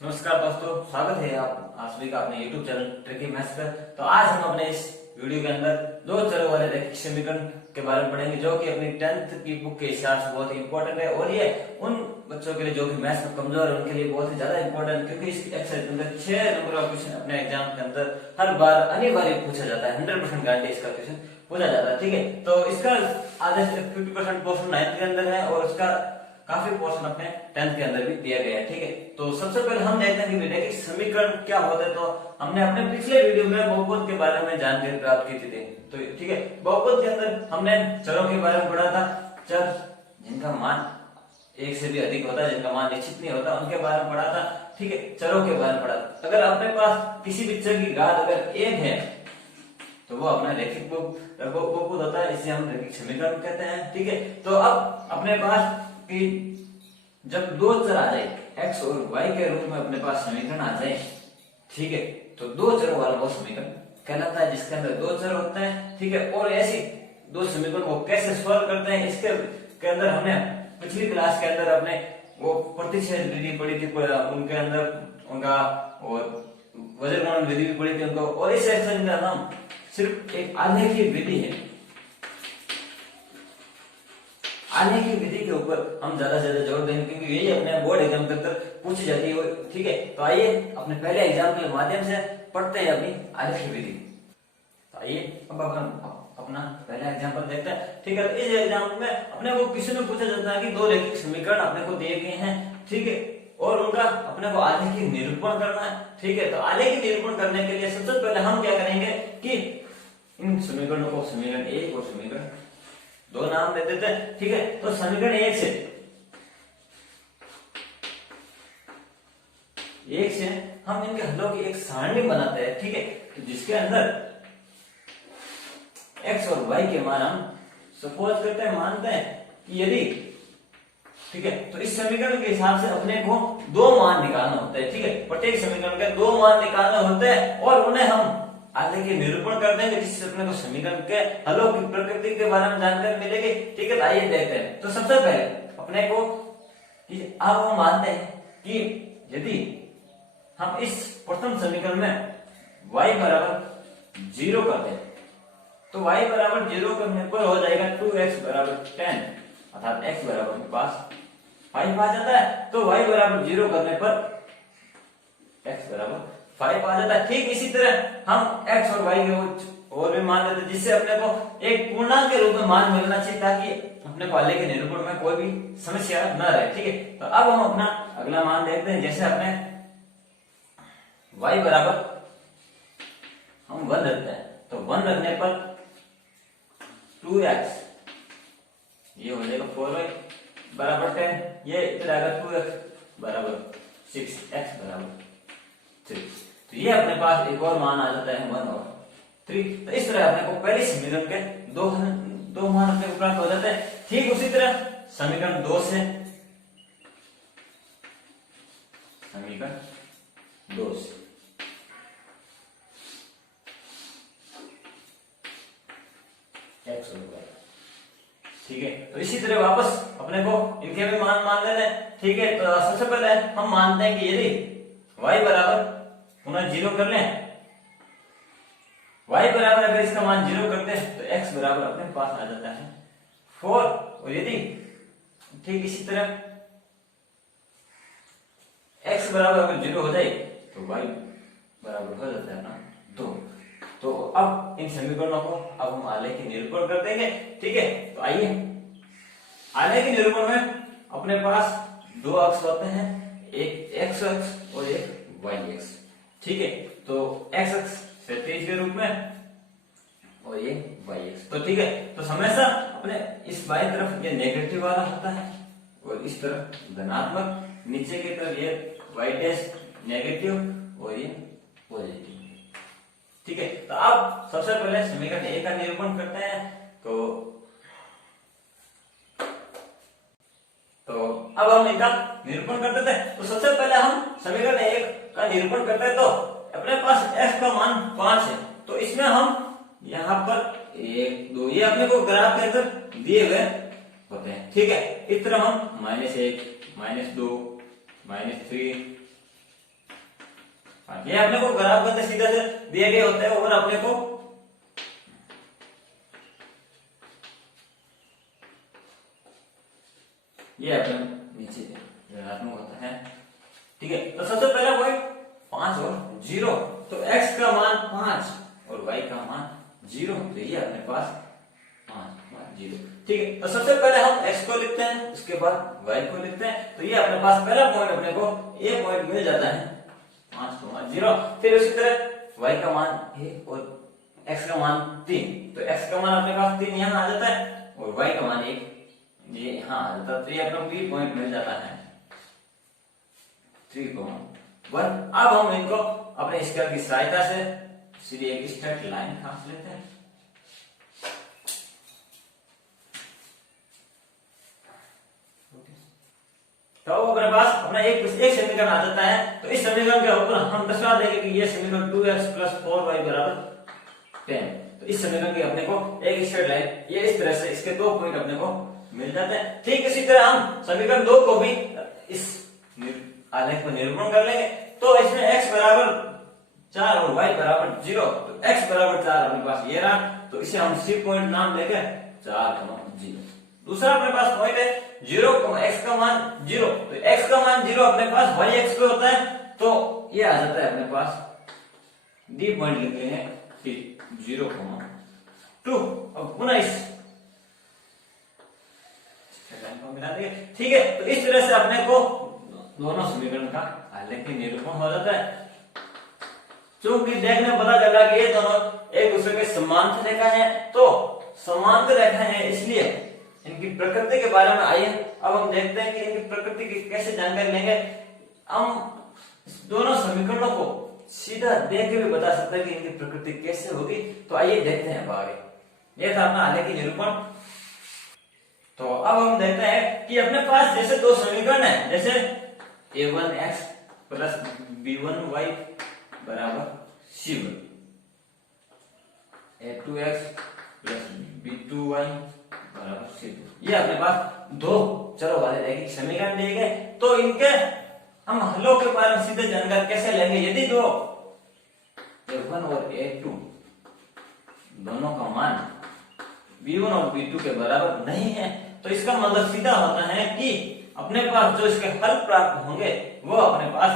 नमस्कार दोस्तों, स्वागत है आप सभी का अपने YouTube चैनल ट्रिकी मैथ्स पर। तो आज हम अपने इस वीडियो के अंदर दो चरों वाले रैखिक समीकरण के बारे में पढ़ेंगे, जो कि अपनी 10th की बुक के हिसाब से बहुत ही इंपॉर्टेंट है। और ये उन बच्चों के लिए जो कि मैथ्स में कमजोर है उनके लिए बहुत ही ज्यादा इंपॉर्टेंट, क्योंकि इस एक्सरसाइज के अंदर 6 नंबर का क्वेश्चन अपने एग्जाम के अंदर हर बार अनिवार्य पूछा जाता है। 100% गारंटी इसका क्वेश्चन पूछा जाता है। ठीक है, तो इसका आधे से 50% पोर्शन 9th के अंदर है और इसका काफी पोर्शन अपने 10th के अंदर भी दिया गया है। ठीक है, तो सबसे पहले हम देखते हैं कि रैखिक समीकरण क्या होता है। तो हमने अपने पिछले वीडियो में बहुपद के बारे में जानकारी प्राप्त की थी। तो ठीक है, बहुपद के अंदर हमने चरों के बारे में पढ़ा था, चर जिनका मान एक से भी अधिक होता है, जिनका मान निश्चित नहीं होता, उनके बारे में पढ़ा था। ठीक है, चरों के बारे में पढ़ा था। अगर अपने पास किसी भी चर की घात अगर 1 है तो वो अपना रैखिक बहुपद होता है, इसे हम रैखिक समीकरण कहते हैं। ठीक है, तो अब अपने पास कि जब दो चर आ जाए x और y के रूप में अपने पास समीकरण आ जाए, ठीक है, तो दो चरों वाला वो समीकरण कहलाता है जिसके अंदर दो चर होते हैं। ठीक है, और ऐसी दो समीकरण को कैसे सॉल्व करते हैं इसके के अंदर हमने पिछली क्लास के अंदर अपने वो प्रतिच्छेद विधि पढ़ी थी, उनके अंदर उनका और वज्रगुणन विधि भी पढ़ी थी उनको। और इस एक्सरसाइज का नाम सिर्फ एक आलेखीय विधि है। आलेखीय विधि के ऊपर हम ज्यादा से ज्यादा जोर देंगे, क्योंकि यही अपने बोर्ड एग्जाम के अंदर पूछी जाती है। ठीक है, तो आइए अपने पहले एग्जाम के माध्यम से पढ़ते हैं अपनी आलेखीय विधि। तो आइए अब हम अपना पहला एग्जाम्पल देखते हैं। ठीक है, तो इस एग्जाम्पल में अपने को किसी ने पूछा जाता है कि दो रैखिक समीकरण अपने को दिए गए हैं। ठीक है, और उनका अपने को आलेखीय निरूपण करना है। ठीक है, तो आलेखीय निरूपण करने के लिए सबसे पहले हम क्या करेंगे कि इन समीकरणों को समीकरण 1 और समीकरण 2 नाम दे देते हैं। ठीक है, तो समीकरण 1 से हम इनके हलों की एक सारणी बनाते हैं। ठीक है, तो जिसके अंदर x और y के मान हम सपोज करते हैं, मानते हैं कि यदि, ठीक है, तो इस समीकरण के हिसाब से अपने को दो मान निकालना होता है। ठीक है, प्रत्येक समीकरण के दो मान निकालने होते हैं और उन्हें हम आलेखीय निरूपण कर देंगे, जिससे अपने को समीकरण के हलों की प्रकृति के बारे में जानकारी मिलेगी। ठीक है, तो आइए देखते हैं। तो सबसे पहले अपने को अब हम मानते हैं कि यदि हम इस प्रथम समीकरण में y बराबर 0 कर दें, तो y बराबर 0 करने पर हो जाएगा 2x बराबर 10, अर्थात x बराबर के पास 5 आ जाता है। तो y बराबर 0 करने पर x बराबर 5 आ जाता है। ठीक इसी तरह हम x और y के और भी मान लेते हैं, जिससे अपने को एक पूर्णांक के रूप में मान मिलना चाहिए, ताकि अपने को आलेखीय निरूपण में कोई भी समस्या न रहे। ठीक है, तो अब हम अपना अगला मान देखते हैं। जैसे अपने y बराबर हम 1 रखते हैं, तो 1 रखने पर 2x, ये हो जाएगा 4y बराबर 10, ये इधर आएगा 2x बराबर 6x बराबर 3। तो ये अपने पास एक और मान आ जाता है 1 और 3। तो इस तरह अपने को पहले समीकरण के दो मान अपने को प्राप्त हो जाते हैं। ठीक उसी तरह समीकरण 2 से x और y। ठीक है, तो इसी तरह वापस अपने को इनके भी मान लेते हैं। ठीक है, तो सबसे पहले हम मानते हैं कि यदि y बराबर पुनः 0 कर लें, y बराबर अगर इसका मान 0 करते हैं तो x बराबर अपने पास आ जाता है 4। और यदि ठीक इसी तरह x बराबर अगर 0 हो जाए तो y बराबर हो जाता है ना 2। तो अब इन समीकरणों को अब हम आलेखीय निरूपण कर देंगे। ठीक है, तो आइए आलेखीय निरूपण में अपने पास दो अक्ष होते हैं, एक x अक्ष और एक y अक्ष। ठीक है, तो x अक्ष क्षैतिज के रूप में और ये y अक्ष। तो ठीक है, तो हमेशा अपने इस बाईं तरफ ये नेगेटिव वाला होता है और इस तरफ धनात्मक, नीचे की तरफ ये y डैश नेगेटिव और ये पॉजिटिव। ठीक है, तो अब सबसे पहले समीकरण 1 का निरूपण करते हैं। तो अब हम इनका निरूपण करते थे। तो सबसे पहले हम समीकरण 1 का निरूपण करते हैं। तो अपने पास x का मान 5 है, तो इसमें हम यहाँ पर 1 2 ये अपने को ग्राफ के अंदर दिए हुए होते हैं। ठीक है, इस तरह हम -1 -2 -3 ये अपने को ग्राफ के अंदर सीधा से दिए गए होते हैं और अपने को ये अपने नीचे ऋणात्मक होता है। ठीक है, तो सबसे पहला पॉइंट 5 और 0, तो x का मान 5 और y का मान 0, तो ये अपने पास 5 0। ठीक है, तो सबसे पहले हम x को लिखते हैं, उसके बाद y को लिखते हैं, तो ये अपने पास पहला पॉइंट अपने को a पॉइंट मिल जाता है 5 0। फिर उसी तरह y का मान a और x का मान 3, तो x का मान अपने पास 3 यहाँ आ जाता है और y का मान 1 ये यहाँ आ जाता है, तो ये अपना b पॉइंट मिल जाता है 3,1। अब हम इनको अपने स्केल की सहायता से सीधे एक स्ट्रेट लाइन खींच लेते हैं। तो अपने पास अपना एक समीकरण आ जाता है, तो इस समीकरण के ऊपर हम दर्शा देंगे कि ये समीकरण 2x + 4y = 10। तो इस समीकरण की अपने को एक स्ट्रेट लाइन ये इस तरह से इसके 2 पॉइंट अपने को मिल जाते हैं। ठीक इसी तरह हम समीकरण 2 को भी इस आलेख पर निरूपण कर लेंगे। तो इसमें x = 4 और y = 0, तो x = 4 अपने पास ये रहा, तो इसे हम C पॉइंट नाम देकर 4, 0। दूसरा अपने पास पॉइंट है 0, x का मान 0, तो x का मान 0 अपने पास y x पे होता है, तो ये आ जाता है अपने पास D पॉइंट लिख लेंगे 0,2। अब पुनः इस लाइन को मिला देंगे। ठीक है, तो इस तरह से अपने को दोनों समीकरण का आलेख निरूपण हो जाता है। क्योंकि देखने में पता चला कि ये दोनों एक दूसरे के समांतर रेखा है, तो समांतर रेखा है इसलिए इनकी प्रकृति के बारे में आइए अब हम देखते हैं कि इनकी प्रकृति की कैसे जानकारी लेंगे। हम दोनों समीकरणों को सीधा देख के भी बता सकते हैं कि इनकी प्रकृति कैसे होगी, तो आइए देखते हैं अब आगे। ये था अपना आलेख निरूपण। तो अब हम देखते हैं कि अपने पास जैसे दो समीकरण है, जैसे a1x + b1y = c1, a2x + b2y = c2, ये अपने पास दो चरों वाले रैखिक समीकरण दिए गए। तो इनके हम हलों के बारे में सीधे जानकारी कैसे लेंगे। यदि दो a1 और a2 दोनों का मान b1 और b2 के बराबर नहीं है, तो इसका मतलब सीधा होता है कि अपने पास जो इसके हल प्राप्त होंगे वो अपने पास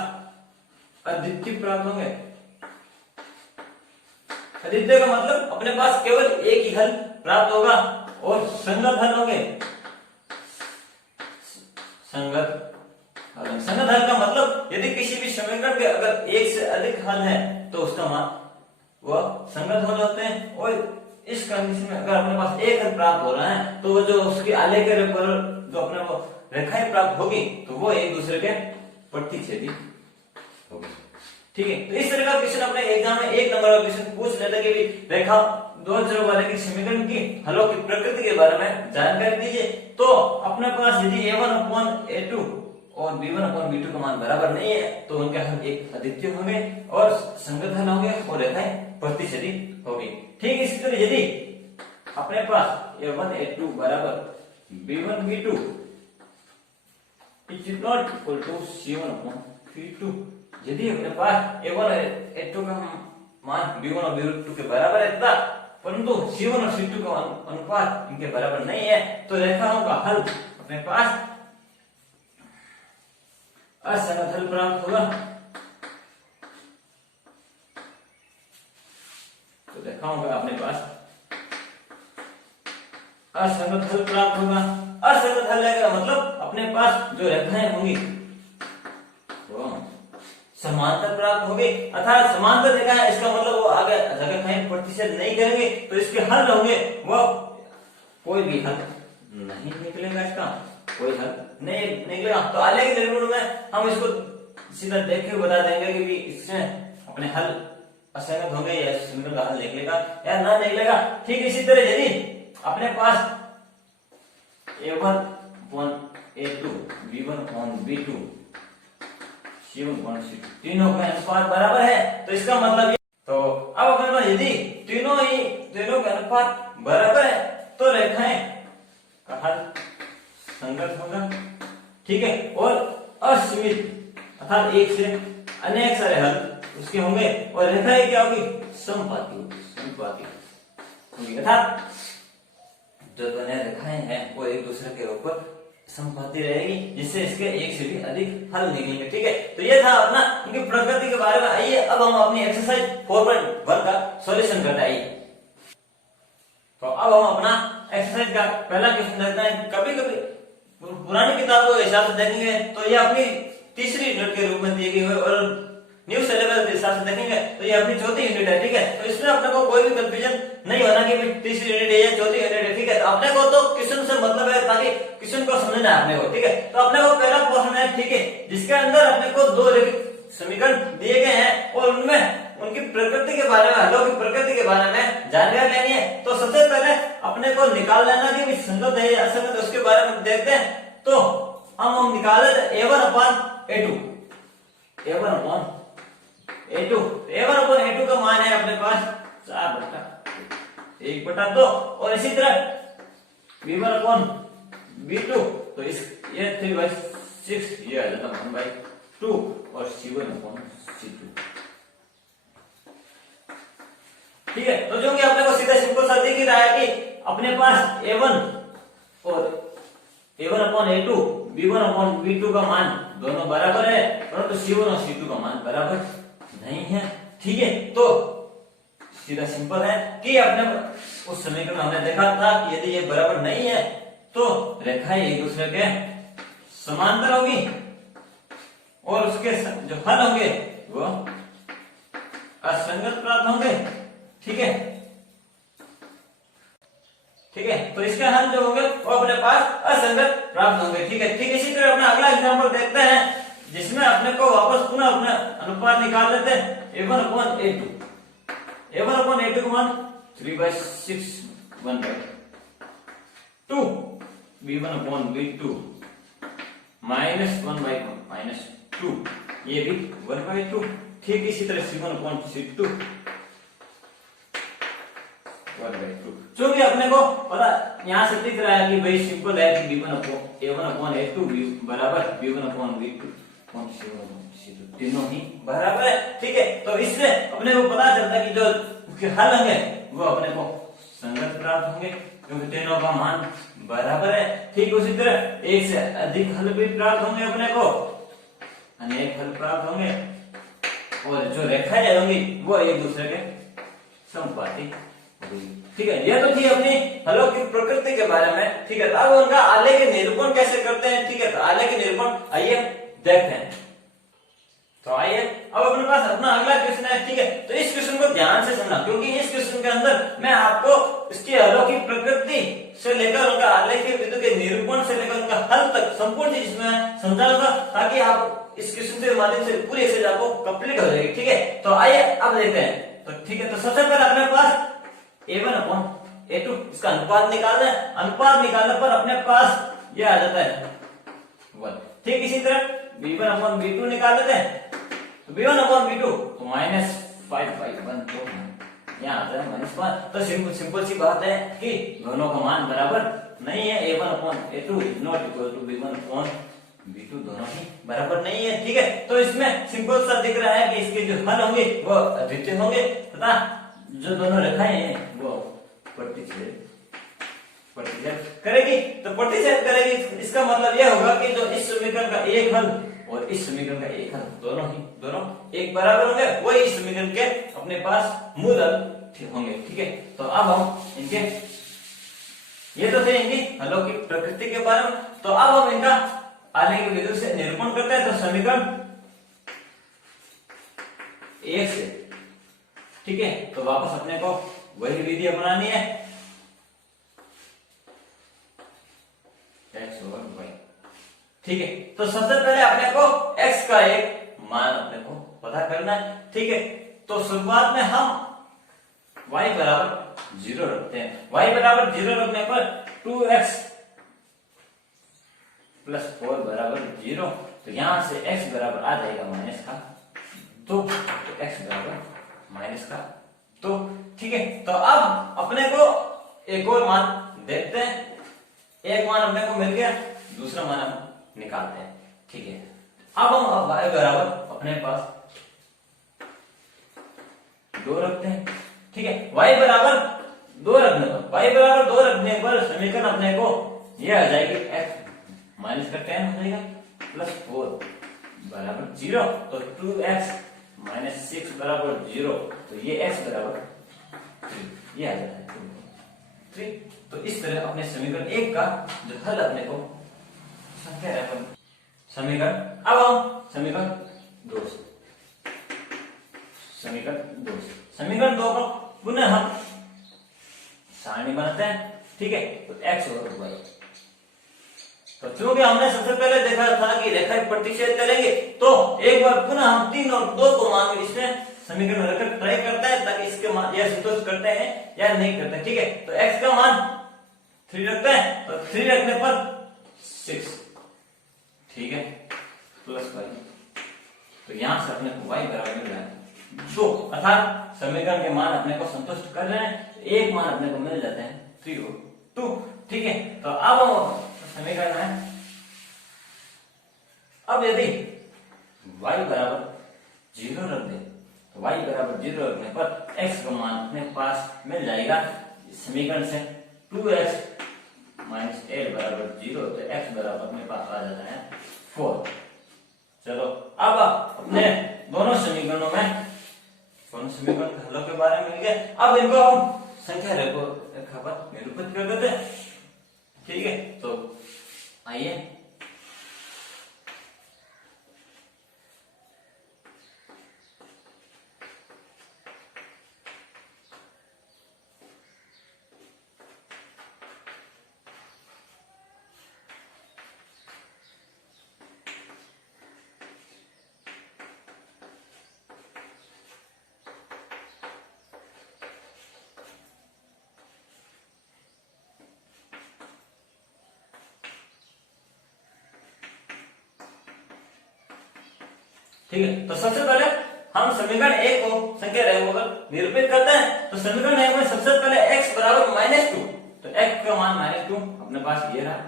अद्वितीय प्राप्त होंगे। अद्वितीय का मतलब अपने पास केवल एक ही हल प्राप्त होगा और संगत हल होंगे। संगत हल का मतलब यदि किसी भी समीकरण के अगर एक से अधिक हल है तो उसका मान वह संगत हल होते हैं, और इस कंडीशन में अगर अपने पास एक हल प्राप्त हो रहा है तो वो जो उसकी आलेख के ऊपर जो अपने को रेखाएं प्राप्त होगी तो वो एक दूसरे के प्रतिच्छेदी होगी। ठीक है, तो इस तरह का क्वेश्चन अपने एग्जाम में 1 नंबर का क्वेश्चन पूछ लेते कि रेखा दो चरों वाले की समीकरण की हलों की प्रकृति के बारे में जानकारी दीजिए। तो अपने पास यदि a1/a2 और b1/b2 का मान बराबर नहीं है तो उनके हल एक अद्वितीय होंगे और संगत हल होंगे और रेखाएं प्रतिच्छेदी होगी। ठीक इसी तरह यदि अपने पास a1a2 = b1b2 is not equal to c1/c2, यदि अपने पास a1 और a2 का मान b1 और b2 के बराबर है तथा परंतु c1 और c2 का अनुपात इनके बराबर नहीं है, तो रेखाओं का हल अपने पास असंगत हल प्राप्त होगा। तो रेखाओं का अपने पास असंगत हल प्राप्त होगा। असंगत हल का मतलब अपने पास जो रेखाएं होंगी वो समांतर प्राप्त होगी, अर्थात समांतर रेखा है इसका मतलब वो आगे जगह कहीं प्रतिच्छेद नहीं करेंगे, तो इसके हल होंगे वो कोई भी हल नहीं निकलेगा, इसका कोई हल नहीं निकलेगा। तो आलेख निरूपण में हम इसको सीधा देख के बता देंगे कि इसमें अपने हल असंगत होंगे या समीकरण का हल निकलेगा या ना निकलेगा। ठीक इसी तरह यदि अपने पास a1/a2 b1/b2 c1/c2 तीनों का अनुपात बराबर है, तो इसका मतलब ये। तो अब अपने पास यदि तीनों का अनुपात बराबर है तो रेखाएं का हल संगत होगा। ठीक है, और असीमित अर्थात एक से अनेक सारे हल उसके होंगे और रेखाएं क्या होगी, समपाती होगी, समपाती होगी। अर्थात जो दोनों रेखाएं हैं वो एक दूसरे के ऊपर समपाती रहेगी, जिससे इसके एक से भी अधिक हल निकलेंगे। ठीक है, तो ये था अपना इनकी प्रकृति के बारे में। आइए अब हम अपनी एक्सरसाइज 4.1 का सॉल्यूशन करते हैं। आइए तो अब हम अपना एक्सरसाइज का पहला क्वेश्चन देखते हैं। कभी कभी पुरानी किताबों के हिसाब से देखेंगे तो ये अपनी तीसरी यूनिट के रूप में दी गई है और न्यू सिलेबस के हिसाब से देखेंगे तो ये अपनी चौथी यूनिट है। ठीक है, तो इसमें अपने को कोई भी कंफ्यूजन नहीं होना कि भाई तीसरी यूनिट है या चौथी यूनिट है। ठीक है, तो अपने को तो क्वेश्चन से मतलब है ताकि क्वेश्चन को समझना है अपने को। ठीक है, तो अपने को पहला क्वेश्चन है, ठीक है, जिसके अंदर अपने को दो समीकरण दिए गए हैं और उनमें उनकी प्रकृति के बारे में, हलों की प्रकृति के बारे में जानकारी लेनी है। तो सबसे पहले अपने को निकाल लेना कि भाई संगत है या असंगत है, उसके बारे में देखते हैं। तो हम निकाले a1/a2, a1/a2 का मान है अपने पास 4/1/2 और इसी तरह b1/b2 तो इस ये 3/6 ये आ जाता 1/2 और c1/c2। ठीक है, तो जो कि अपने को सीधा सिंपल सा दिख रहा है कि अपने पास a1 और a1/a2 b1/b2 का मान दोनों बराबर है, परंतु c1 और c2 का मान बराबर नहीं है। ठीक है, तो सीधा सिंपल है कि अपने उस समीकरण में हमने देखा था कि यदि ये बराबर नहीं है तो रेखाएं एक दूसरे के समांतर होगी और उसके जो हल होंगे वो असंगत प्राप्त होंगे। ठीक है, ठीक है, तो इसका हल जो होंगे वो अपने पास असंगत प्राप्त होंगे। ठीक है, ठीक इसी तरह अपना अगला एग्जांपल देखते हैं जिसमें अपने को वापस पुनः अपना अनुपात निकाल लेते हैं। a1/a2 का मान 3/6 1/2 b1/b2 -1/2 ये भी 1/2। ठीक इसी तरह c1/c2 1/2। क्योंकि अपने को पता यहाँ से दिख रहा है कि भाई सिंपल है कि a1/a2 बराबर b1/b2 तीनों ही बराबर है। ठीक है, तो इससे अपने को पता चलता है कि जो हल होंगे वो अपने को संगत प्राप्त होंगे क्योंकि तीनों का मान बराबर है। ठीक उसी तरह एक से अधिक हल भी प्राप्त होंगे, अपने को अनेक हल प्राप्त होंगे और जो रेखाएं होंगी वो एक दूसरे के समपाती होगी। ठीक है, यह तो थी अपनी हलों की प्रकृति के बारे में। ठीक है, अब उनका आलेख के निरूपण कैसे करते हैं। ठीक है, तो आलेख के निरूपण आइए देखते हैं। तो आइए अब अपने पास अपना अगला क्वेश्चन है। ठीक है, तो इस क्वेश्चन को ध्यान से सुनना क्योंकि इस क्वेश्चन के अंदर मैं आपको इसके हलों की प्रकृति से लेकर उनका आलेख के विधि के निरूपण से लेकर उनका हल तक संपूर्ण चीज इसमें समझाऊंगा ताकि आप इस क्वेश्चन के माध्यम से पूरी एक्सरसाइज आपको कंप्लीट हो जाएगी। ठीक है, तो आइए अब देखते हैं। तो ठीक है, तो सबसे पहले अपने पास a1/a2 इसका अनुपात निकालना है। अनुपात निकालने पर अपने पास यह आ जाता है 1। ठीक इसी तरह b1/b2 निकाल लेते हैं। तो b1/b2 तो -5/1 तो यहाँ आता है -5। तो सिंपल सी बात है कि दोनों का मान बराबर नहीं है। a1/a2 is not equal to b1/b2 दोनों ही बराबर नहीं है। ठीक है, तो इसमें सिंपल सा दिख रहा है कि इसके जो हल होंगे वो अद्वितीय होंगे तथा जो दोनों रेखाएं हैं वो प्रतिच्छेद करेगी। तो प्रतिच्छेद करेगी इसका मतलब यह होगा कि जो इस समीकरण का एक हल और इस समीकरण का एक हल दोनों एक बराबर होंगे, वही इस समीकरण के अपने पास मूल हल होंगे। ठीक है, तो अब हम इनके ये तो थे इनकी हलों की प्रकृति के बारे में। तो अब हम इनका आलेख की विधि से निरूपण करते हैं। तो समीकरण 1 से, ठीक है, तो वापस अपने को वही विधि अपनानी है x और y। ठीक है, तो सबसे पहले अपने को x का एक मान अपने को पता करना है। ठीक है, तो शुरुआत में हम y बराबर 0 रखते हैं। y बराबर 0 रखने पर 2x + 4 बराबर 0। तो यहां से x बराबर आ जाएगा -2। तो x बराबर -2। ठीक है, तो अब अपने को एक और मान देखते हैं। एक मान अपने को मिल गया, दूसरा मान हम निकालते हैं। ठीक है, अब हम y बराबर अपने पास 2 रखते हैं। ठीक है, y बराबर 2 रखने पर, y बराबर 2 रखने पर समीकरण अपने को ये आ जाएगी x माइनस का 10 हो जाएगा प्लस 4 बराबर 0। तो 2x माइनस 6 बराबर 0, तो ये x बराबर 3, ये आ जाता है 3। तो इस तरह अपने समीकरण 1 का जो हल अपने को संख्या है समीकरण, अब हम समीकरण 2 समीकरण 2 का पुनः हम सारणी बनाते हैं। ठीक है, तो x और y, तो चूंकि हमने सबसे पहले देखा था कि रेखा प्रतिच्छेद करेंगे, तो एक बार पुनः हम 3 और 2 को मान के इसमें समीकरण रखकर ट्राई करते हैं ताकि इसके मान यह संतुष्ट करते हैं या नहीं करते। ठीक है, तो x का मान 3 रखते हैं, तो 3 रखने पर 6, ठीक है, प्लस y, तो यहां से अपने को y बराबर मिल रहा है 2, अर्थात समीकरण के मान अपने को संतुष्ट कर रहे हैं। एक मान अपने को मिल जाते हैं 3 और 2। ठीक है, तो अब हम समीकरण है, अब यदि y बराबर 0 रख दे, तो y बराबर 0 रखने पर x का मान अपने पास मिल जाएगा समीकरण से 2x माइनस l बराबर 0, तो x बराबर अपने पास आ जाता है 4। चलो अब अपने दोनों समीकरणों में समीकरण हलों के बारे में मिल गया। अब इनको हम संख्या रेखा पर निरूपित कर देते हैं। ठीक है, तो आइए ठीक है, तो सबसे पहले हम समीकरण 1 को संख्या रेखा पर निरूपित करते हैं। तो समीकरण 1 में सबसे पहले x बराबर -2, तो x का मान -2 अपने पास ये रहा।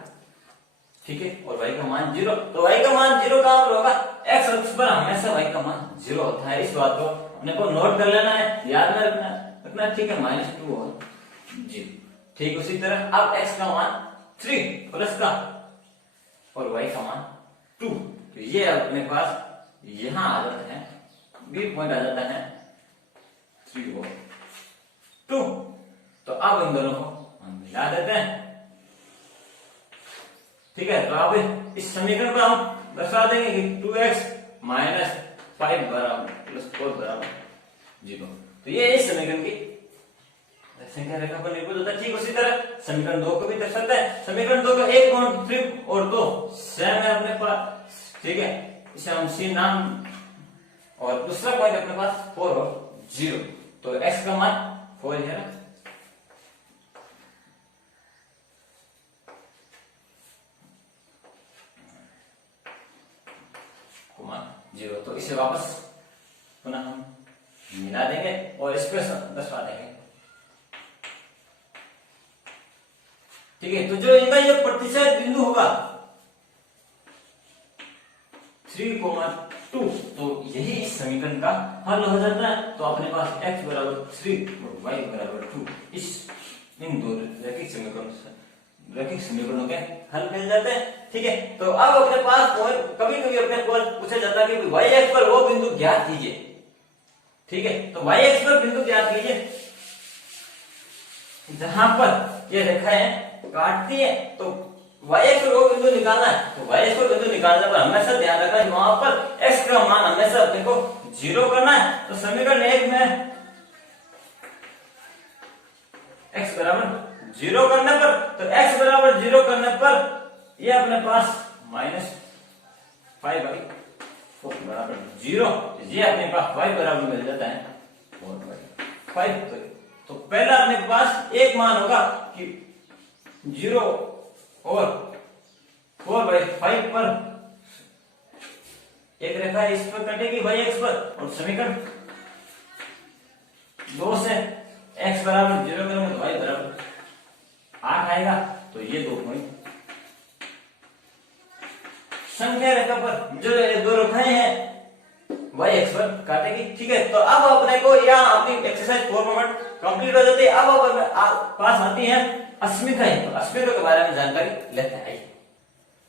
ठीक है, और y का मान 0, तो y का मान 0 कहां पर होगा, x अक्ष पर हमेशा y का मान 0 होता है। इस बात को अपने को नोट कर लेना है, याद में रखना। ठीक है, -2 और 0। ठीक, उसी तरह अब x का मान 3 प्लस का और y का मान 2, तो ये अपने पास यहां आ जाता है, बी पॉइंट आ जाता है 3 और 2। तो अब इन दोनों को हम मिला देते हैं। ठीक है, तो अब इस समीकरण को हम दर्शा देंगे कि 2x माइनस 5 बराबर प्लस 4 बराबर 0। तो ये इस समीकरण की संख्या रेखा पर निरूपित होता है। ठीक उसी तरह समीकरण 2 को भी दर्शाते हैं। समीकरण 2 का एक पॉइंट 3 और 2 सेम है अपने पास। ठीक है, इसे हम सी नाम, और दूसरा पॉइंट अपने पास 4 और 0, तो x का मान 4 है, मान 0, तो इसे वापस पुनः हम मिला देंगे और इस पे दर्शा देंगे। ठीक है, तो जो इनका ये प्रतिच्छेद बिंदु होगा 3,2, तो यही इस समीकरण का हल हो जाता है। तो अपने पास x बराबर 3 और y बराबर 2 इन दो रैखिक समीकरणों के हल मिल जाते हैं। ठीक है, तो अब अपने पास कभी कभी अपने को पूछा जाता है कि y एक्स पर वो बिंदु ज्ञात कीजिए। ठीक है, तो y एक्स पर बिंदु ज्ञात कीजिए जहां पर ये रेखाएं काटती है। तो y एक्स पर वो बिंदु निकालना है, तो y एक्स पर बिंदु निकालने पर हमेशा ध्यान रखना है वहां पर x का मान हमेशा अपने को 0 करना है। तो समीकरण 1 में x बराबर 0 करने पर, तो x बराबर 0 करने पर ये अपने पास -5/4 बराबर 0, ये अपने पास y बराबर मिल जाता है 4/5। तो पहला अपने पास एक मान होगा कि 0 और 4/5 पर एक रेखा इस पर कटेगी y एक्स पर, और समीकरण 2 से x बराबर 0 करेंगे तो y बराबर 8 आएगा। तो ये 2 पॉइंट संख्या रेखा पर जो दो रेखाएं हैं y एक्स पर काटेगी। ठीक है, तो अब अपने को यहाँ अपनी एक्सरसाइज 4 कंप्लीट हो जाती है। अब अपने पास आती है अस्मिकाएं। तो अस्मिका के बारे में जानकारी लेते हैं।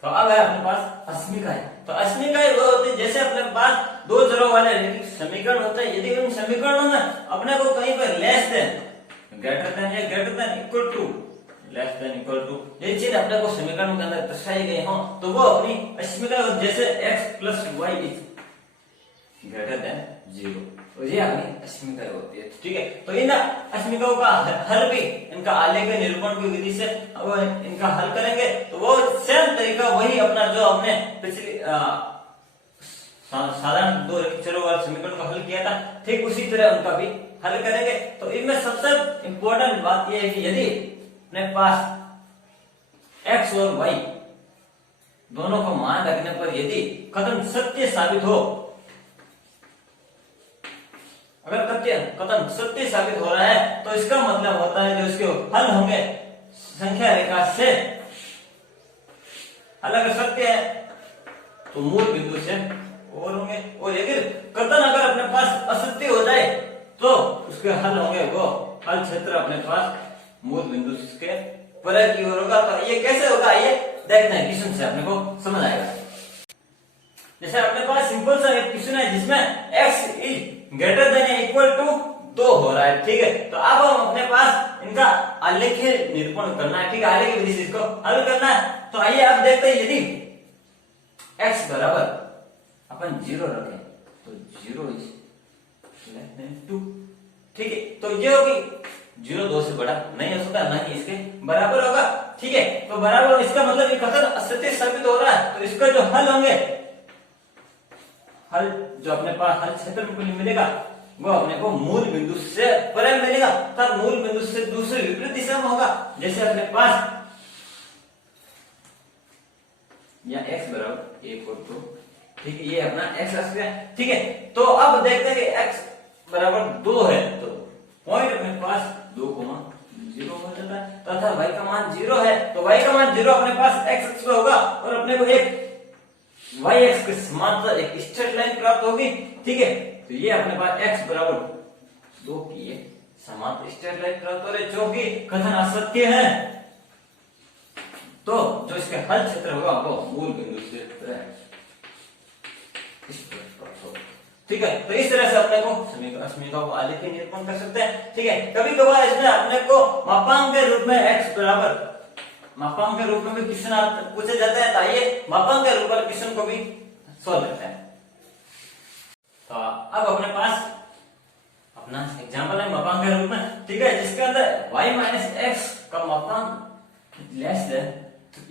तो अब है अपने पास अस्मिकाएं। तो अस्मिकाएं वो होती है जैसे अपने पास दो चरों वाले समीकरण होते हैं, यदि उन समीकरणों में अपने को कहीं पर लेस देन ग्रेटर देन या greater than equal to less than equal to ये चीज अपने को समीकरण के अंदर दर्शाई गई हो तो वो अपनी अस्मिका, जैसे x plus y is greater than 0, तो ये अपनी अस्मिका होती है। ठीक है, तो इन अस्मिकाओं का हल भी इनका आलेख निरूपण की विधि से वो इनका हल करेंगे। तो वो सेम तरीका वही अपना जो हमने पिछली साधारण दो चरों वाले समीकरण को हल किया था, ठीक उसी तरह उनका भी हल करेंगे। तो इनमें सबसे इंपॉर्टेंट बात यह है कि यदि अपने पास x और y दोनों को मान रखने पर यदि कथन सत्य साबित हो, अगर कथन सत्य साबित हो रहा है तो इसका मतलब होता है जो इसके हल होंगे संख्या रेखा से, हल अगर सत्य है तो मूल बिंदु से और होंगे, और यदि कथन अगर अपने पास असत्य हो जाए तो उसके हल होंगे वो हल क्षेत्र अपने पास मूल बिंदु के परे की ओर होगा। तो ये कैसे होगा ये देखते हैं, क्वेश्चन से अपने को समझ आएगा। जैसे अपने पास सिंपल सा एक क्वेश्चन है जिसमें x इज ग्रेटर देन या इक्वल टू 2 हो रहा है। ठीक है, तो अब हम अपने पास इनका आलेख निरूपण करना है। ठीक है, आलेख विधि से इसको हल करना है। तो आइए अब देखते हैं, यदि x बराबर अपन 0 रखें तो 0 इज लेस देन 2। ठीक है, तो ये होगी 0 2 से बड़ा नहीं हो सकता, नहीं इसके बराबर होगा। ठीक है, तो बराबर इसका मतलब ये कथन असत्य साबित हो रहा है। तो इसका जो हल होंगे, हल जो अपने पास हल क्षेत्र में मिलेगा वो अपने को मूल बिंदु से परे मिलेगा, तब मूल बिंदु से दूसरे विपरीत दिशा में होगा। जैसे अपने पास या x बराबर 1 और 2। ठीक है, ये अपना x अक्ष है। ठीक है, तो अब देखते हैं कि x बराबर 2 है तो पॉइंट अपने पास 2,0 हो जाता है, तथा y का मान 0 है तो y का मान 0 अपने पास x अक्ष पे होगा और अपने को एक y एक्स के समांतर एक स्ट्रेट लाइन प्राप्त होगी। ठीक है, तो ये अपने पास x बराबर 2 की ये समांतर स्ट्रेट लाइन प्राप्त हो रही है जो कि कथन असत्य है। तो जो इसका हल क्षेत्र होगा वो मूल बिंदु से ठीक है, तो इस तरह से अपने को समीकरण को आलेख निरूपण कर सकते हैं। ठीक है, कभी कभार इसमें अपने को मापांक के रूप में x बराबर मापांक के रूप में भी क्वेश्चन पूछे जाते हैं। तो आइए मापांक के रूप में क्वेश्चन को भी सॉल्व करते हैं। तो अब अपने पास अपना एग्जांपल है मापांक के रूप में। ठीक है, जिसके अंदर y माइनस एक्स का मापांक लेस देन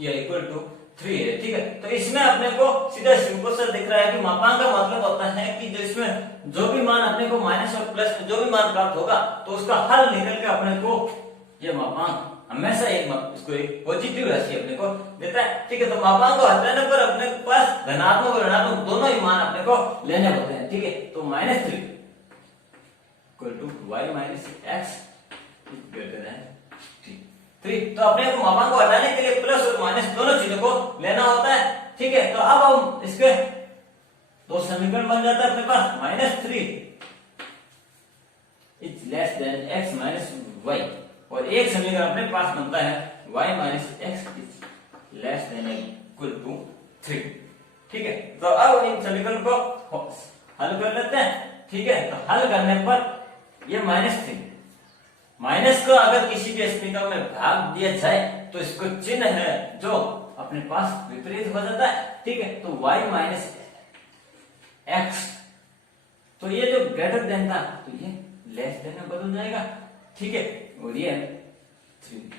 या इक्वल टू 3 है। ठीक है, तो इसमें अपने को सीधा सिंपल सा दिख रहा है कि मापांक का मतलब होता है कि जो इसमें जो भी मान अपने को माइनस और प्लस में जो भी मान प्राप्त होगा तो उसका हल निकल के अपने को ये मापांक हमेशा इसको एक पॉजिटिव राशि अपने को देता है। ठीक है, तो मापांक को हटाने पर अपने पास धनात्मक और ऋणात्मक दोनों ही मान अपने को लेने होते हैं। ठीक है, तो -3 equal to y minus x greater than 3। तो अपने को मापांक को हटाने के लिए प्लस और माइनस दोनों चीजों को लेना होता है। ठीक है, तो अब हम इसके दो समीकरण बन जाता है अपने पास -3 is less than x minus y, और एक समीकरण अपने पास बनता है y minus x is less than equal to 3। ठीक है, तो अब इन समीकरण को हल कर लेते हैं। ठीक है, तो हल करने पर ये -3 माइनस को अगर किसी भी स्पीकर में भाग दिया जाए तो इसको चिन्ह है जो अपने पास विपरीत हो जाता है। ठीक है, तो y माइनस एक्स, तो ये जो ग्रेटर देन था तो ये लेस देन में बदल जाएगा। ठीक है, और ये 3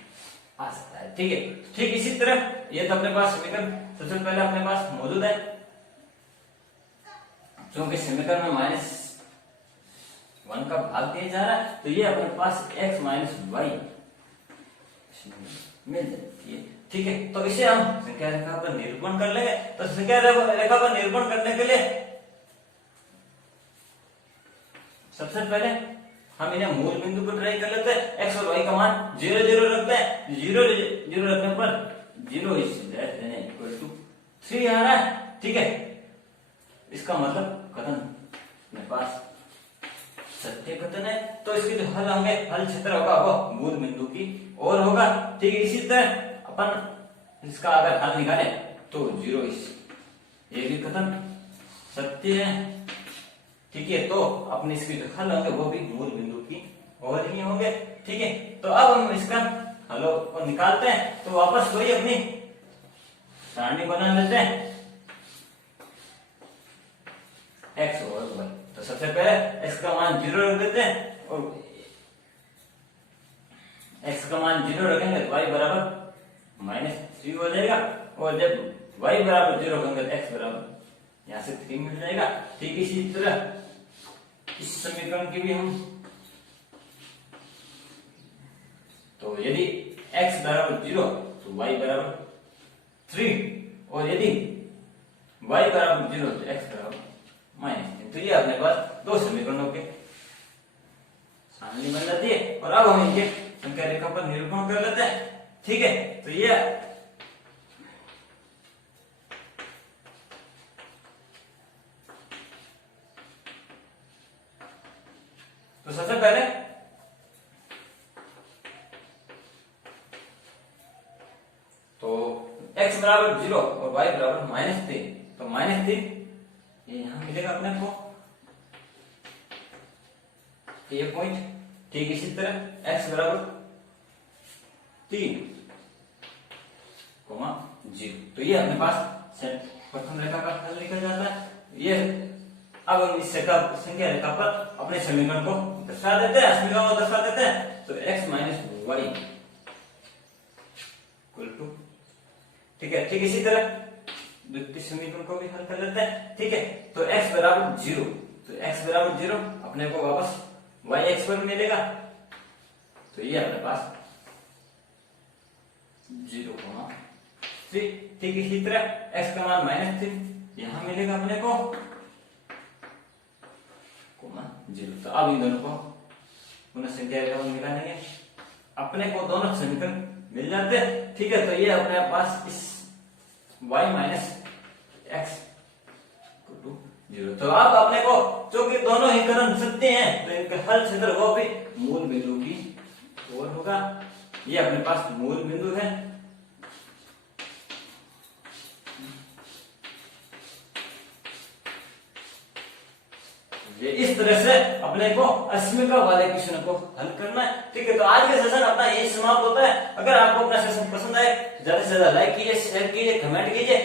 आ सकता है। ठीक है, ठीक इसी तरह ये तो अपने पास समीकरण सबसे पहले अपने पास मौजूद है, क्योंकि समीकरण में -1 का भाग दिया जा रहा है तो ये अपने पास x माइनस वाई मिल जाती है। ठीक है, तो इसे हम संख्या रेखा पर निरूपण कर लेंगे। तो संख्या रेखा पर निरूपण करने के लिए सबसे पहले हम इन्हें मूल बिंदु पर ट्राई कर लेते हैं। x और y का मान 0 0 रखते हैं। 0 0 रखने पर 0 is less than equal to 3 आ रहा है। ठीक है, इसका मतलब कथन पास सत्य कथन है, तो इसके जो हल होंगे, हल क्षेत्र होगा वो मूल बिंदु की ओर होगा। ठीक है, इसी तरह अपन इसका अगर हल निकाले तो 0 ये भी कथन सत्य है। ठीक है, तो अपने इसके जो हल होंगे वो भी मूल बिंदु की ओर ही होंगे। ठीक है, तो अब हम इसका हलों को निकालते हैं, तो वापस वही अपनी सारणी बना लेते हैं x और y। तो सबसे पहले x का मान 0 रख देते हैं, और x का मान 0 रखेंगे तो y बराबर -3 हो जाएगा, और जब y बराबर 0 रखेंगे तो x बराबर यहाँ से 3 मिल जाएगा। ठीक, इसी तरह इस समीकरण की भी हम, तो यदि x बराबर 0 तो y बराबर 3, और यदि y बराबर 0 तो x बराबर -3। तो ये अपने पास दो समीकरणों के सारणी बन जाती है, और अब हम इनके संख्या रेखा पर निरूपण कर लेते हैं। ठीक है, तो ये तो सबसे पहले तो x बराबर 0 और y बराबर -3, तो -3 ये यहां मिलेगा अपने को ये पॉइंट। ठीक, इसी तरह x बराबर 3, 0, तो ये अपने पास प्रथम रेखा का हल लिखा जाता है। ये अब हम इस संख्या रेखा पर अपने समीकरण को दर्शा देते हैं, समीकरण को दर्शा देते हैं। तो x - y इक्वल टू, ठीक है, ठीक इसी तरह द्वितीय समीकरण को भी हल कर लेते हैं। ठीक है, तो x बराबर 0, तो x बराबर 0 अपने को वापस y x पर मिलेगा, तो ये अपने पास 0,3। ठीक, इसी तरह x का मान -3 यहां मिलेगा अपने को 0। तो अब इन दोनों को पुनः संख्या रेखा में मिलाएंगे, अपने को दोनों समीकरण मिल जाते हैं। ठीक है, तो ये अपने पास इस y - x 0। तो अब अपने को चूंकि दोनों ही कथन सत्य हैं, तो इनका हल क्षेत्र वो भी मूल बिंदु की ओर होगा। ये अपने पास मूल बिंदु है। ये इस तरह से अपने को अस्मिका वाले क्वेश्चन को हल करना है। ठीक है, तो आज का सेशन अपना यही समाप्त होता है। अगर आपको अपना सेशन पसंद आए, ज्यादा से ज्यादा लाइक कीजिए, शेयर कीजिए, कमेंट कीजिए।